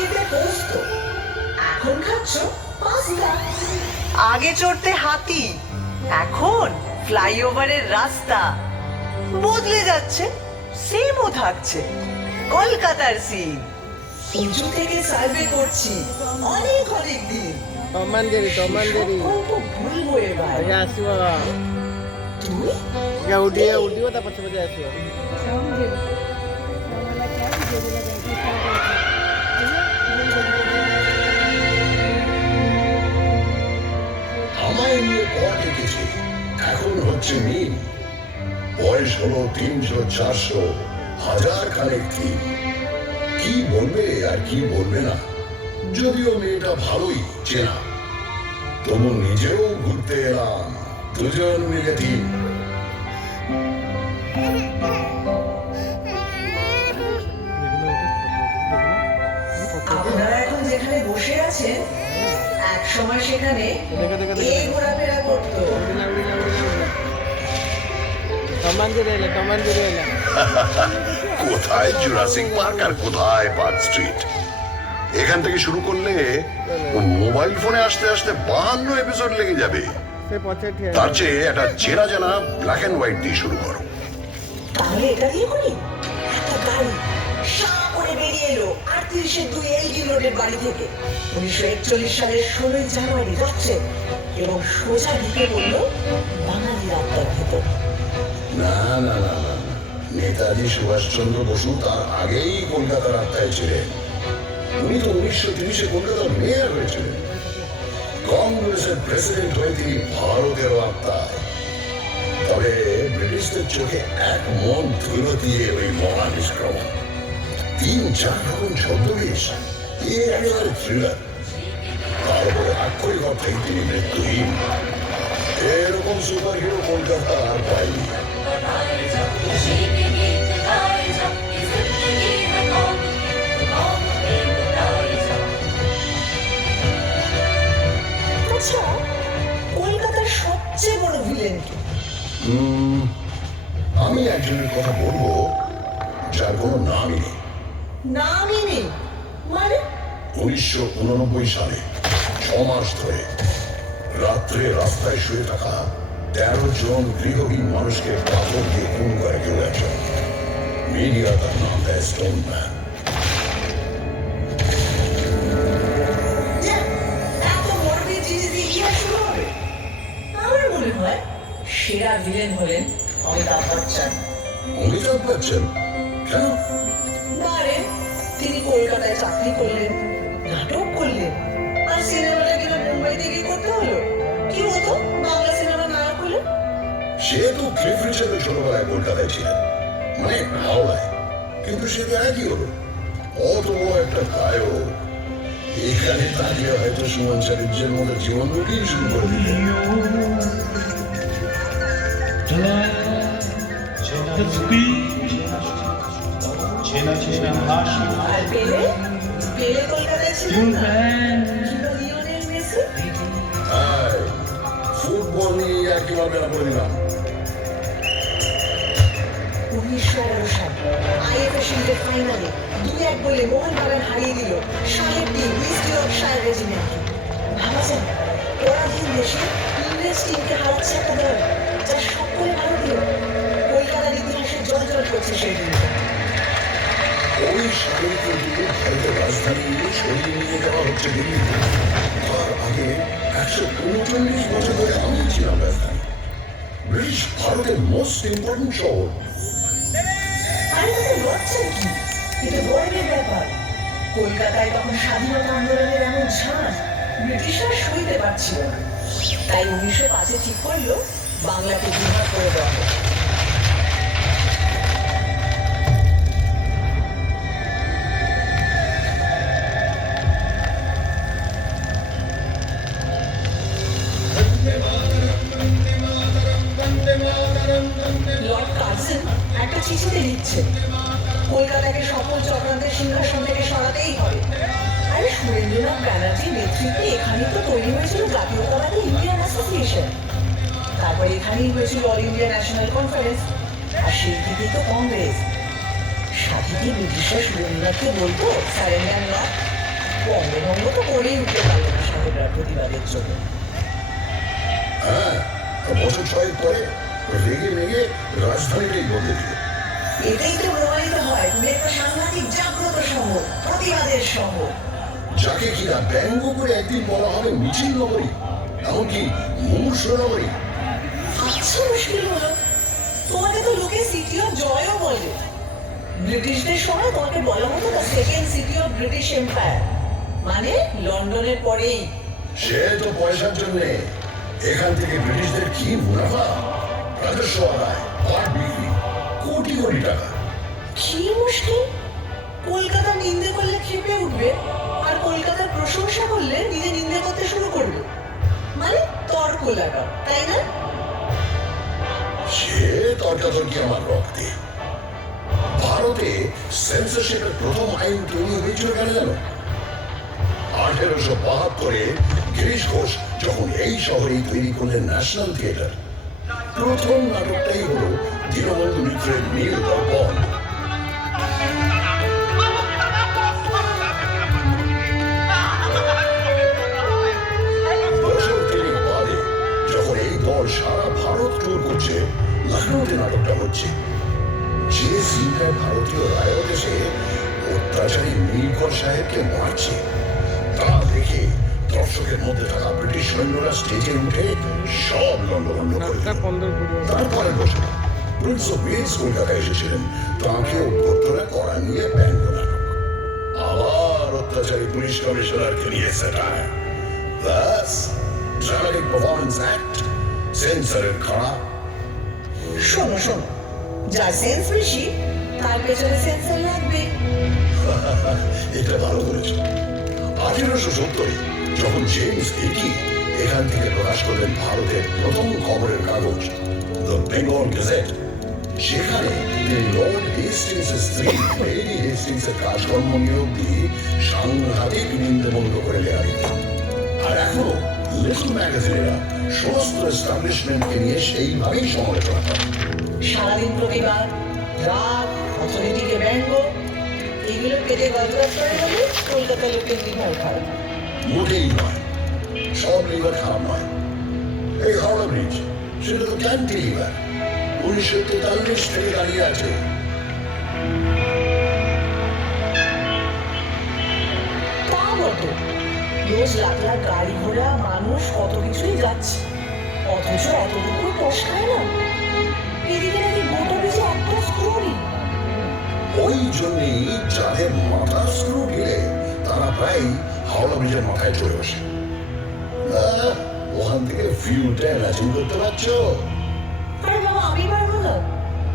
খেতে পোস্ত, এখন খাচ্ছ পাস্তা। আগে চড়তে হাতি, এখন ফ্লাইওভারের রাস্তা। বদলে যাচ্ছে, সেমও থাকছে, কলকাতার সিন। উঁচু থেকে সার্ভে করছি অনেক অনেক দিন। Tomandiri. গল্প ভুলবো এবার। Aja aswa. তুমি Ya udiwa dapat sebagai aswa. আমায় নিয়ে পথ এঁকেছে, এখন হচ্ছে মিল। বয়স হলো 300, 400, হাজার খানেক দিন। কি বলবে আর কি বলবে না, যদিও মেয়েটা ভালোই চেনা। তবু নিজেও ঘুরতে এলাম, দুজন মিলে দিন। আপনারা এখন যেখানে বসে আছেন, এক সময় সেখানে এই ঘোরাফেরা করতো। Tomandiri. কোথায় জুরাসিক পার্ক আর কোথায় পার্ক স্ট্রিট। এখান থেকে শুরু করলে মোবাইল ফোনে আসতে আসতে 52 এপিসোড লেগে যাবে। Saya pocet ya. তার চেয়ে একটা চেনা জানা ব্ল্যাক অ্যান্ড হোয়াইট দিয়ে শুরু করো। তাহলে এটা দিয়ে করি। একটা গাড়ি সা করে বেরিয়ে এলো 38-2 এলজি রোডের বাড়ি থেকে 1941 সালের 16 জানুয়ারি যাচ্ছে এবং সোজা ঢুকে পড়ল বাঙালি রাস্তার ভেতর। না না না না, নেতাজি সুভাষচন্দ্র বসু তার আগেই কলকাতার আত্মায় ছিলেন। উনি তো 1930-এ কলকাতার মেয়র হয়েছিলেন। কংগ্রেসের প্রেসিডেন্ট হয়ে তিনি ভারতের আত্মায়। তবে ব্রিটিশদের চোখে এক মন ধুলো দিয়ে ওই মহানিষ্ক্রমণ, 3-4 রকম ছদ্মবেশ, একেবারে থ্রিলার। তার উপরে আক্ষরিক অর্থেই তিনি মৃত্যুহীন। এরকম সুপার হিরো কলকাতা আর পায়নি। আচ্ছা, কলকাতার সবচেয়ে বড় ভিলেন কি? আমি একজনের কথা বলবো যার কোনো নামই নেই। নামই নেই মানে? 1989 সালে 6 মাস ধরে রাত্রে রাস্তায় শুয়ে থাকা 13 জন গৃহহীন মানুষকে পাথর দিয়ে খুন করে কেউ একজন। মিডিয়া তার নাম দেয় স্টোন ম্যান। এত মর্বিড জিনিস দিয়ে ইতিহাস শুরু হবে? আমার মনে হয় সেরা ভিলেন হলেন অমিতাভ বচ্চন। অমিতাভ বচ্চন কেন? বারে তিনি কলকাতায় চাকরি করলেন, নাটক করলেন, আর সিনেমাটা কিনা মুম্বাইতে গিয়ে করতে হলো। কি হতো বাংলা সিনেমা নায়ক হলেন? সে তো ক্লিফ রিচার্ডের ছোটবেলায় কলকাতায় ছিলেন, মানে হাওড়ায়। কিন্তু সে তো একই হলো, অত বড় একটা গায়ক। এখানে তাকিয়ে হয়তো সুমন চারিজ্যের মতো জীবন রুটিন শুরু করে দিলেন। আর পেলে পেলে কলকাতায় ছিলেন না? কিংবা লিওনেল মেসি? হ্যাঁ, ফুটবল নিয়ে একেবারে করে দিলাম। 1911 সাল আইএফএ শিল্ডের ফাইনালে 2-1 গোলে মোহনবাগান হারিয়ে দিল সাহেবটি ইস্ট ইয়র্কশায়ার রেজিমেন্টকে। ভাবা যায়, পরাধীন দেশে ইংরেজ টিমকে হারাচ্ছে একটা দল যা সকলে ভারতীয়। কলকাতার ইতিহাসে জলজল করছে সেই দিনটা। ওই সালে কিন্তু ভারতের রাজধানী সরিয়ে নিয়ে যাওয়া হচ্ছে দিল্লি। তার আগে 139 বছর ধরে আমি ছিলাম রাজধানী। ব্রিটিশ ভারতের মোস্ট ইম্পর্টেন্ট শহর। আরে তাদের লজ্জার কি? এটা গর্বের ব্যাপার। কলকাতায় তখন স্বাধীনতা আন্দোলনের এমন ঝাঁজ ব্রিটিশরা সইতে পারছিল না। তাই 1905-এ ঠিক করলো বাংলাকে বিভাগ করে দেওয়া হবে। লর্ড কার্জন একটা চিঠিতে লিখছেন, কলকাতাকে সকল চক্রান্তের সিংহাসন থেকে সরাতেই হবে। আরে সুরেন্দ্রনাথ ব্যানার্জির নেতৃত্বে এখানেই তো তৈরি হয়েছিল জাতীয়তাবাদী ইন্ডিয়ান অ্যাসোসিয়েশন। তারপর এখানেই হয়েছিল অল ইন্ডিয়া ন্যাশনাল কনফারেন্স, আর সেই থেকেই তো কংগ্রেস। সাথে কি ব্রিটিশরা সুরেন্দ্রনাথকে বলতো সারেন্ডার নট? প্রতিবাদের জন্য। হ্যাঁ, বছর 6 পরে রেগে মেগে রাজধানীটাই বদলে দিল। এটাই তো প্রমাণিত হয় তুমি একটা সাংঘাতিক জাগ্রত শহর, প্রতিবাদের শহর। যাকে কিনা ব্যঙ্গ করে একদিন বলা হবে মিছিল নগরী, এমনকি মুমূর্ষ নগরী। আচ্ছা মুশকিল হলো, তোমাকে তো লোকে সিটি অফ জয়ও বলে। ব্রিটিশদের সময় তোমাকে বলা হতো the second city of British empire, মানে লন্ডনের পরেই। সে তো পয়সার জন্যে। এখান থেকে ব্রিটিশদের কি মুনাফা, রাজস্ব আদায়, পাট বিক্রি, কোটি কোটি টাকা। কি মুশকিল, কলকাতা নিন্দে করলে খেপে উঠবে, আর কলকাতার প্রশংসা করলে নিজে নিন্দে করতে শুরু করবে, মানে তর্ক লাগা, তাই না? সে তর্কাতর্কি আমার রক্তে। ভারতে সেন্সরশিপের প্রথম আইন তৈরি হয়েছিল কেন জানো? 1872-এ গিরিশ ঘোষ যখন এই শহরেই তৈরি করলেন ন্যাশনাল থিয়েটার, প্রথম নাটকটাই হলো দীনবন্ধু মিত্রের নীল দর্পণ। বছর তিনেক বাদে যখন এই দল সারা ভারত ট্যুর করছে, লখনৌতে নাটকটা হচ্ছে। যে সিনটায় ভারতীয় রায়ত এসে অত্যাচারী নীলকর সাহেবকে মারছে, তা দেখে দর্শকের মধ্যে থাকা ব্রিটিশ সৈন্যরা স্টেজে উঠে সব লন্ডভন্ড করে দিল। 15-20 তারপরে বছর প্রিন্স অফ ওয়েলস কলকাতায় এসেছিলেন, তাঁকে অভ্যর্থনা করা নিয়ে ব্যঙ্গ নাটক। আবার অত্যাচারী পুলিশ কমিশনারকে নিয়ে স্যাটায়ার। ব্যাস, ড্রামাটিক পারফরমেন্স অ্যাক্ট, সেন্সরের খাড়া। শোনো শোনো, যার সেন্স বেশি তার পেছনে সেন্সর লাগবে। এটা ভালো করেছে। 1870-এ যখন জেমস হিকি এখান থেকে প্রকাশ করলেন ভারতের প্রথম খবরের কাগজ দ্য বেঙ্গল গেজেট, সেখানে তিনি লর্ড হেস্টিংসের স্ত্রী লেডি হেস্টিংসের কাজকর্ম নিয়োগ দিয়ে সাংঘাতিক নিন্দবন্ধ করে লেখা দিতেন। আর এখনো লিটল ম্যাগাজিনেরা সমস্ত এস্টাবলিশমেন্টকে নিয়ে সেইভাবেই সমালোচনা করে। সারাদিন প্রতিবাদ, রাগ, অথরিটিকে ব্যঙ্গ, এগুলো পেটে গজগজ করে বলে কলকাতার লোকের লিভার খারাপ। মোটেই নয়, সব লিভার খারাপ নয়। এই হাওড়া ব্রিজ, সেটা তো ক্যান্টিলিভার, 1943 থেকে দাঁড়িয়ে আছে। তা বটে, রোজ লাখ লাখ গাড়ি ঘোড়া মানুষ কত কিছুই যাচ্ছে, অথচ এতটুকু পোষ খায় না। এদিকে নাকি গোটা বেশি একটা স্ক্রু নেই। ওই জন্যই যাদের মাথা স্ক্রু ঢিলে তারা প্রায় হাওড়া ব্রিজের মাথায় চলে বসে। ওখান থেকে ভিউটা ম্যাচিং করতে পারছো? আরে বাবা, আমি পারবো না?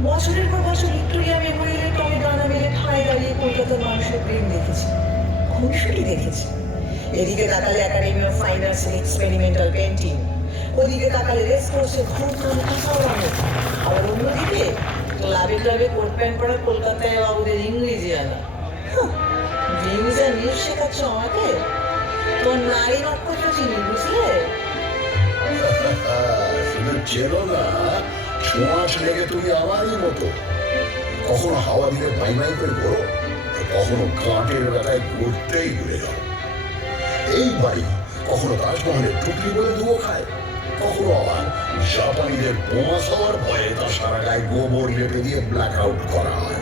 বছরের পর বছর ভিক্টোরিয়া মেমোরিয়ালের টবে দানা মেলে ঠাঁই দাঁড়িয়ে কলকাতার মানুষের প্রেম দেখেছি, খুনসুটি দেখেছি। এদিকে তাকালে academy of fine arts experimental painting, ওদিকে তাকালে রেস কোর্সে ঘুরঘুর খাওয়ানো, আবার অন্যদিকে ক্লাবে ক্লাবে কোট প্যান্ট পরা কলকাতায় বাবুদের ইংরেজি আনা। ভিউজ আর নিউজ শেখাচ্ছ আমাকে? তোর নারী নক্ষত্র চিনি, বুঝলে? শুধু চেনো না, ছোঁয়াচ লেগে তুমি আমারই মতো। কখনো হাওয়া দিলে মাই মাই করে ঘোরো, কখনো কাঁটের ব্যথায় ঘুরতেই ঘুরে যাও। এই বাড়ি কখনো তাজমহলের টুকরি বলে দুয়ো খায়, কখনো আবার জাপানিদের বোমা খাওয়ার ভয়ে তার সারা গায়ে গোবর লেপে দিয়ে ব্ল্যাক আউট করা হয়।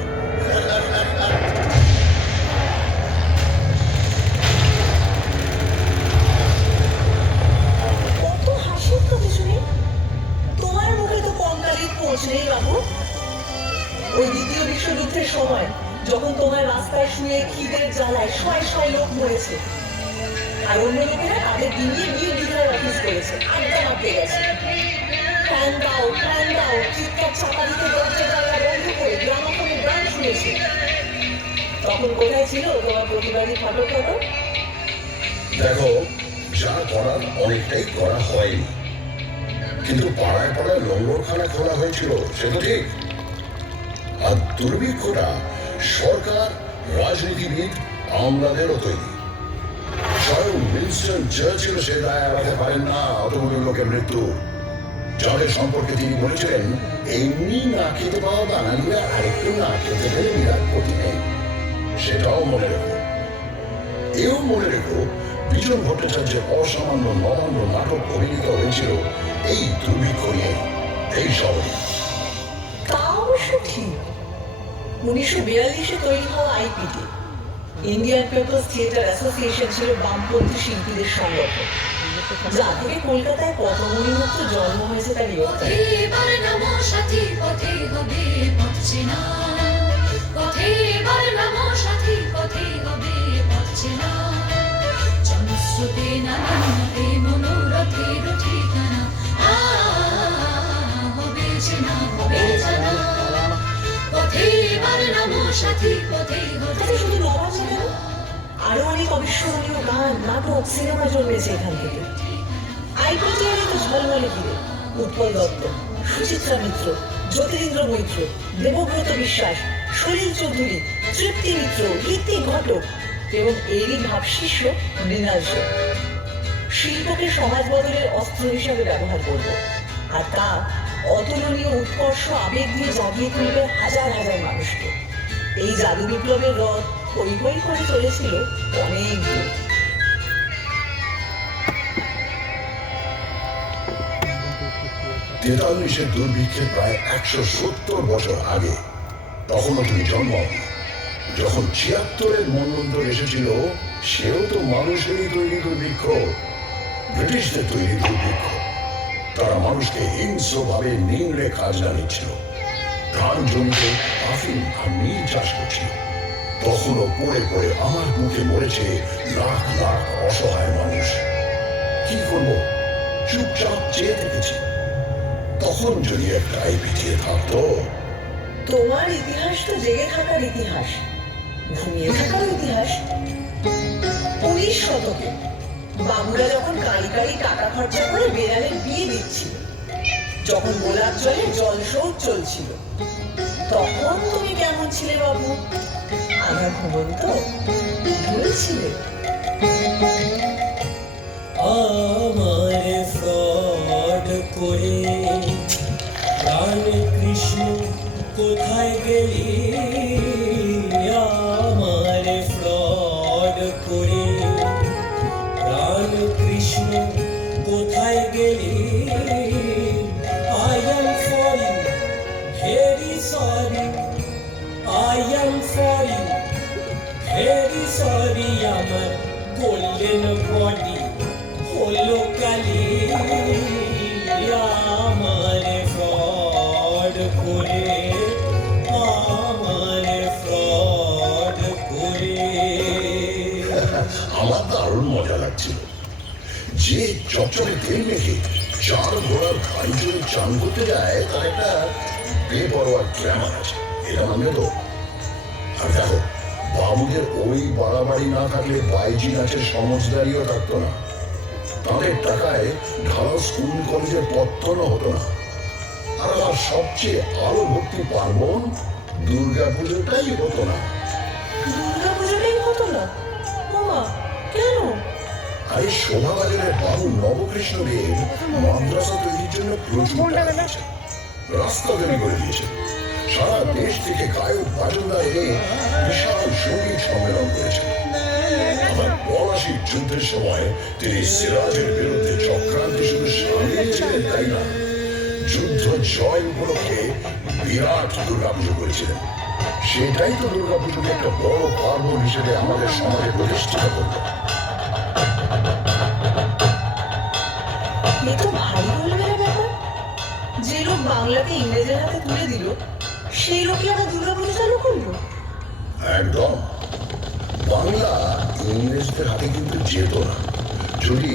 কত হাসির কথা শুনি, তোমার মুখে তো কঙ্কালির পৌঁছ নেই বাবু। ওই দ্বিতীয় বিশ্বযুদ্ধের সময় যখন তোমার রাস্তায় শুয়ে খিদের জ্বালায় শয়ে শয়ে লোক মরেছে, আর অন্য লোকেরা তাদের ডিঙিয়ে নির্দ্বিধায় অফিস করেছে, আড্ডা মারতে গেছে। ফ্যান দাও, ফ্যান দাও, চিৎকার চাপা দিতে দরজা জানলা বন্ধ করে গ্রামাফোনে গান শুনেছে। তখন কোথায় ছিল তোমার প্রতিবাদী ফটো ফটো? দেখো, যা করার অনেকটাই করা হয়নি, কিন্তু পাড়ায় পাড়ায় লঙ্গরখানা খোলা হয়েছিল, সে তো ঠিক। আর দুর্ভিক্ষটা সরকার, রাজনীতিবিদ, আমলাদেরও তৈরি। স্বয়ং উইনস্টন চার্চিল সে দায় এড়াতে পারেন না অতগুলো লোকের মৃত্যু, যাদের সম্পর্কে তিনি বলেছিলেন, এমনি না খেতে পাওয়া বাঙালিরা আরেকটু না খেতে পেরে বিরাট ক্ষতি নেই। সেটাও মনে রেখো। এও মনে রেখো, বিজন ভট্টাচার্যের অসামান্য নবান্ন নাটক অভিনীত হয়েছিল এই দুর্ভিক্ষ নিয়ে, এই শহরে। তা অবশ্য ঠিক। 1942-এ তৈরি হওয়া আইপিটি, ইন্ডিয়ান পিপলস থিয়েটার অ্যাসোসিয়েশন, ছিল বামপন্থী শিল্পীদের সংগঠন, যা থেকে কলকাতায় পথমণিমুক্ত জন্ম হয়েছে তার ইয়ত্তা। পথে এবার নামো সাথী, পথে হবে পথ চেনা। পথে এবার নামো সাথী, পথে হবে পথ চেনা। জনস্রোতে নানানতে মনোরথের ঠিকানা। হবে চেনা, হবে জানা। পথে এবার নামো সাথী, পথে হবে। আচ্ছা, শুধু নবান্ন কেন, আরো অনেক অবিস্মরণীয় গান, নাটক, সিনেমা জন্মেছে এখান থেকে। আইপিটি এর তো ঝলমলে ঘিরে উৎপল দত্ত, সুচিত্রা মিত্র, জ্যোতিরিন্দ্র মৈত্র, দেবব্রত বিশ্বাস, সলিল চৌধুরী, তৃপ্তি মিত্র, ঋত্বিক ঘটক এবং এরই ভাবশিষ্য মৃণাল সেন। শিল্পকে সমাজ বদলের অস্ত্র হিসাবে ব্যবহার করব, আর তা অতুলনীয় উৎকর্ষ আবেগ দিয়ে জাগিয়ে তুলবে হাজার হাজার মানুষকে। এই জাদু বিপ্লবের রথ হই হই করে চলেছিল অনেক দূর। তেতাল্লিশের দুর্ভিক্ষের প্রায় 170 বছর আগে, তখনও তুমি জন্মাওনি। যখন 76-এর মন্বন্তর এসেছিল, সেও তো মানুষেরই তৈরি দুর্ভিক্ষ, ব্রিটিশদের তৈরি দুর্ভিক্ষ। তারা মানুষকে হিংস্রভাবে নিংড়ে খাজনা নিচ্ছিল, ধান জমিতে আফিম আর নীল চাষ করছিল। তখনও পড়ে পড়ে আমার মুখে মরেছে লাখ লাখ অসহায় মানুষ। কি করবো, চুপচাপ চেয়ে থেকেছি। তখন যদি একটা আইপিটিএ থাকতো। তোমার ইতিহাস তো জেগে থাকার ইতিহাস, ঘুমিয়ে থাকার ইতিহাস। 19 শতকে বাবুরা যখন কারি কারি টাকা খরচা করে বেড়ালের বিয়ে দিচ্ছিল, যখন গোলাপ জলে জল শৌচ চলছিল, তখন তুমি কেমন ছিলে বাবু? আধা ঘুমন্ত ভুলছিলে? আমার ফ্রড করে প্রাণ কৃষ্ণ কোথায় গেলি? আমার ফ্রড করে প্রাণ কৃষ্ণ কোথায় গেলি? I am sorry, very sorry, I am sorry, very sorry, আমার গোল্ডেন বডি হলো কালি। আমার ফ্রড করে, আমার ফ্রড করে। আমার দারুণ মজা লাগছিল। যে চকচকে তেল মেখে 4 ঘোড়ার গাড়ি চড়ে চান করতে যায়, তার একটা বেপরোয়া গ্ল্যামার আছে, এটা মানবে তো? আর দেখো, বাবুদের ওই বাড়াবাড়ি না থাকলে বাইজি নাচের সমজদারিও থাকতো না। তাদের টাকায় ঢালা স্কুল কলেজের পত্তনও হতো না। আর আমার সবচেয়ে আলো ভর্তি পার্বণ দুর্গা পুজোটাই হতো না। দুর্গা পুজোটাই হতো না? ওমা, কেন? আরে শোভাবাজারের বাবু নবকৃষ্ণদেব মাদ্রাসা তৈরির জন্য প্রচুর টাকা দিয়েছেন, রাস্তা তৈরি করে দিয়েছেন, সারা দেশ থেকে গায়ক বাজনরা এনে বিশাল সঙ্গীত সম্মেলন করেছেন। আবার পলাশির যুদ্ধের সময় তিনি সিরাজের বিরুদ্ধে চক্রান্তে শুধু সামিল তাই না, যুদ্ধ জয় উপলক্ষে বিরাট দুর্গাপুজো করেছিলেন। সেটাই তো দুর্গাপুজোকে একটা বড় পার্বণ হিসেবে আমাদের সমাজে প্রতিষ্ঠিত করল। এ তো ভারী গোলমেলে ব্যাপার। যে লোক বাংলাকে ইংরেজের হাতে তুলে দিল, সেই লোকই আবার দুর্গাপুজো চালু করলো। একদম। বাংলা ইংরেজদের হাতে কিন্তু যেত না, যদি